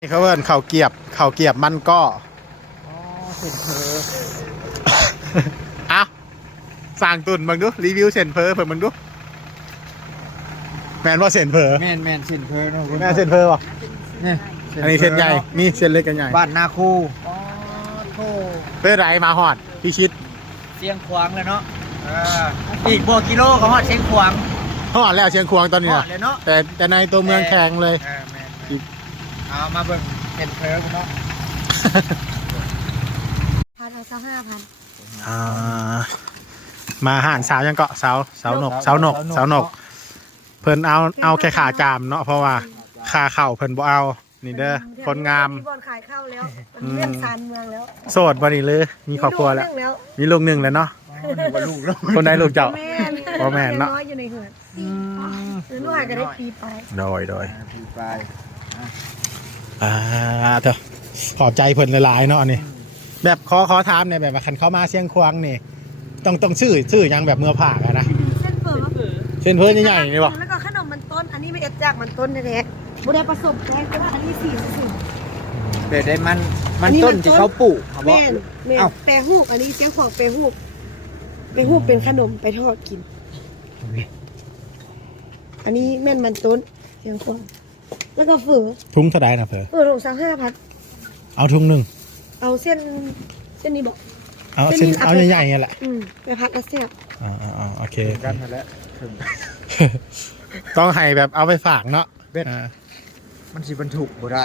นี่เขาเอิ้นข้าวเกรียบมันก็เส้นเพออ่ะสั่งตุนมึงดูรีวิวเส้นเพอเพิ่นมึงดูแมนว่าเส้นเพอแม่นเส้นเพอเนาะแมนเส้นเพอป่ะนี่อันนี้เส้นใหญ่นี่เส้นเล็กกันใหญ่บ้านนาคูโธ่เป็นไรมาฮอดพี่ชิดเชียงขวางเลยเนาะอีกกิโลก็ฮอดเชียงขวางฮอดแล้วเชียงควางตอนนี้นะเนาะแต่ในตัวเมืองแข็งเลยเอามาเบิ่งเส้นเพอเนาะพันเอาสัก5,000มาห่านสาวยังเกาะสาวนกเพิ่นเอาแค่ขาจามเนาะเพราะว่าขาเข่าเพิ่นบ่เอานี่เด้อคนงามมีบอลขายข้าวแล้วเลื่อนซานเมืองแล้วโสดบ่นี่เลยมีครอบครัวแล้วมีลูกหนึ่งแล้วเนาะคนใดลูกเจ้าพ่อแม่เนาะอยู่ในเหือนลูกหายก็ได้ปีไปโดยปีไปเถอะขอบใจเพิ่นหลายๆเนาะนี่แบบขอถามเนี่ยแบบว่าคันเข้ามาเชียงควางนี่ต้องชื่อยังแบบเมื่อผ่ากันนะเส้นเผือกเส้นเพิ่นใหญ่ๆนี่บ่แล้วก็ขนมมันต้นอันนี้ไม่เอ็ดจากมันต้นแท้ๆบ่ได้ผสมแป้งแต่ว่าอันนี้40แบบได้มันต้นที่เขาปลูกเขาบอกแม่แปรรูปอันนี้เสียงของแปรรูปเป็นขนมไปทอดกินอันนี้แม่นมันต้นเสียงของแล้วก็เฝือทุงเท่าใดนะเฝือถุงสัก5,000เอาทุงนึงเอาเส้นนี้บอกเอาใหญ่ๆนี่แหละไปพัดอาเซียนโอเคกันนั่นแหละต้องให้แบบเอาไปฝากเนาะมันสิบรรทุกบ่ได้